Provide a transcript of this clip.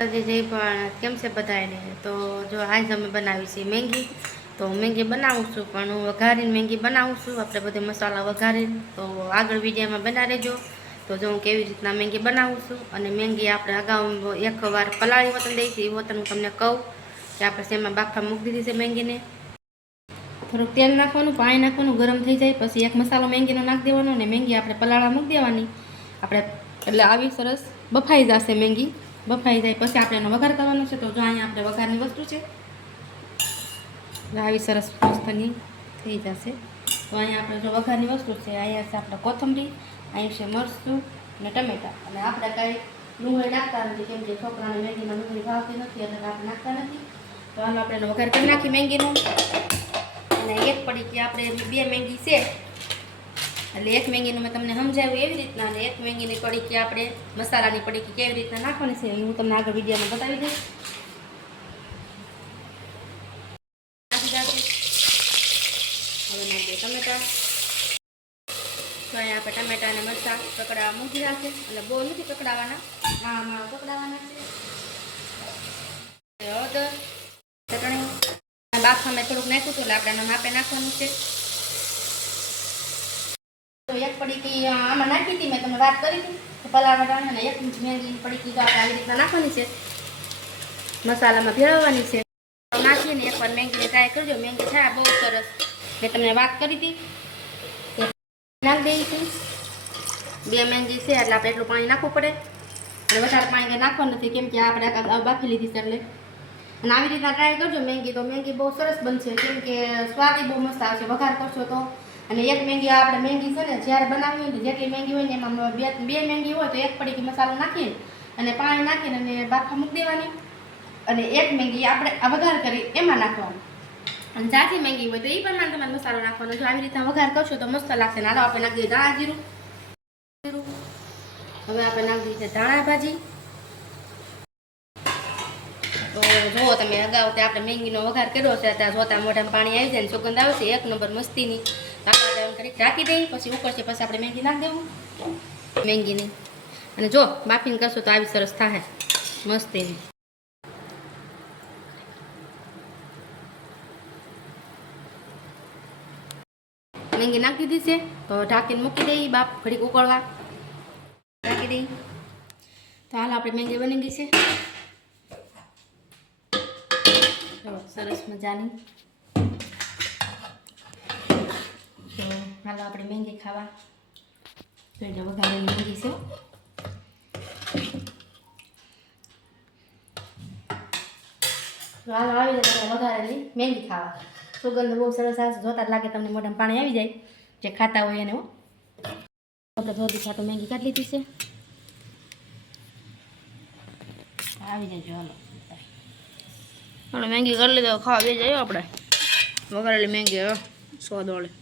જય પણ કેમ છે બધાને? તો જો આજ અમે બનાવી છે મેંગી. તો મેંગી બનાવું છું, પણ હું વઘારીને મેંગી બનાવું છું, આપણે બધે મસાલા વઘારીને. તો આગળ વિડીયોમાં બના રહેજો. તો જો હું કેવી રીતના મેંગી બનાવું છું, અને મેંગી આપણે અગાઉ એકવાર પલાળી વતન દઈ છે એ વતન હું તમને કહું કે આપણે શેમાં બાફા મૂકી દીધી છે મેંગીને. થોડુંક તેલ નાખવાનું, પાણી નાખવાનું, ગરમ થઈ જાય પછી એક મસાલો મેંગીનો નાખી દેવાનો, અને મેંગી આપણે પલાળવા મૂકી દેવાની. આપણે એટલે આવી સરસ બફાઈ જશે મેંગી. બફાઈ જાય પછી આપણે એનો વઘાર કરવાનો છે. તો જો અહીંયા આપણે વઘારની વસ્તુ છે, આવી સરસ મસ્તની થઈ જશે. તો અહીંયા આપણે જો વઘારની વસ્તુ છે, અહીંયા છે આપણે કોથમરી, અહીં છે મરચું અને ટમેટા. અને આપણે કાંઈ ડુંગળી નાખતા નથી, કેમ કે છોકરાને મેંગીમાં ડુંગળી ભાવતી નથી, એટલે આપણે નાખતા નથી. તો હાલો આપણે એનો વઘાર કરી નાખી મેંગીનું. અને એક પડીકી આપણે 2 મેંગી છે, એટલે એક મેંગીનું મેં તમને સમજાવ્યું એવી રીતના, અને એક મેંગીની પડીકી આપણે મસાલાની પડીકી કેવી રીતના નાખવાની છે એ હું તમને આગળ વિડીયોમાં બતાવી દઈશ. હવે નાખીએ ટમેટા. તો અહીંયા આપણે ટમેટા અને મરચાં કકડાવા મૂકી રાખે, એટલે બહુ નથી કકડાવાના, આમાં કકડાવાના છે. હળદર, ચટણી, બાફામાં થોડુંક નાખ્યું હતું એટલે આપણે આના માપે નાખવાનું છે. તો એક પડીકી આમાં નાખી હતી, મેં તમને વાત કરી હતી પલાળવા ટાણે, અને એક મેંગી પડીકી તો આપણે આવી રીતના નાખવાની છે, મસાલામાં ભેળવવાની છે. નાખીને એકવાર મેંગીને ટ્રાય કરજો, મેંગી થાય બહુ સરસ. મેં તમને વાત કરી હતી નાખી દઈશું. 2 મેંગી છે એટલે આપણે એટલું પાણી નાખવું પડે, અને વધારે પાણી કંઈ નાખવાનું નથી, કેમ કે આપણે બાફી લીધી છે એટલે. અને આવી રીતના ટ્રાય કરજો મેંગી, તો મેંગી બહુ સરસ બનશે, કેમ કે સ્વાદ બહુ મસ્ત આવશે વઘાર કરશો તો. અને એક મેંગી આપણે મેંગી છે ને જ્યારે બનાવી હોય ને, જેટલી મેંગી હોય ને એમાં 2 મેંગી હોય તો એક પડીકી મસાલો નાખીને અને પાણી નાખીને અને બાફા મૂકી દેવાની. અને એક મેંગી આપણે આ વઘાર કરી એમાં નાખવાની, અને જાથી મેંગી હોય તો એ પ્રમાણે તમારે મસાલો નાખવાનો. જો આવી રીતના વઘાર કરશો તો મસ્ત લાગશે. હાલો આપણે નાખી દઈએ ધાણા જીરું. હવે આપણે નાખી દઈએ ધાણા ભાજી. તો જુઓ તમે અગાઉ તે આપણે મેંગીનો વઘાર કર્યો છે, ત્યાં જોતા મોઢામાં પાણી આવી જાય ને સુગંધ આવશે એક નંબર મસ્તીની. આપણે કરી ઢાંકી દઈએ, પછી ઉકળશે પછી આપણે મેંગી નાખી દેવું મેંગીની. અને જો બાફીને કરશો તો આવી સરસ થાય મસ્તીની. મેંગી નાખી દીધી છે, તો ઢાંકીને મૂકી દઈએ બાપ ઘડીક ઉકળવા ઢાંકી દઈએ. તો હાલ આપણે મેંગી બની ગઈ છે સરસ મજાની. તો હાલો આપણે મેંગી ખાવા. જોઈ લો વઘારેલી મેંગી છે. હાલો આવી જાય વઘારેલી મેંગી ખાવા. સુગંધ બહુ સરસ આવશે, જોતા જ લાગે તમને મોઢામાં પાણી આવી જાય જે ખાતા હોય એને. આપણે થોડી ખાટું મેંગી કાઢી લીધી છે, આવી જાય. હાલો આપણે મેંગી કરી લીધો, ખાવા બે જાય આપણે વઘારેલી મેંગી. હવે સ્વાદ વાળી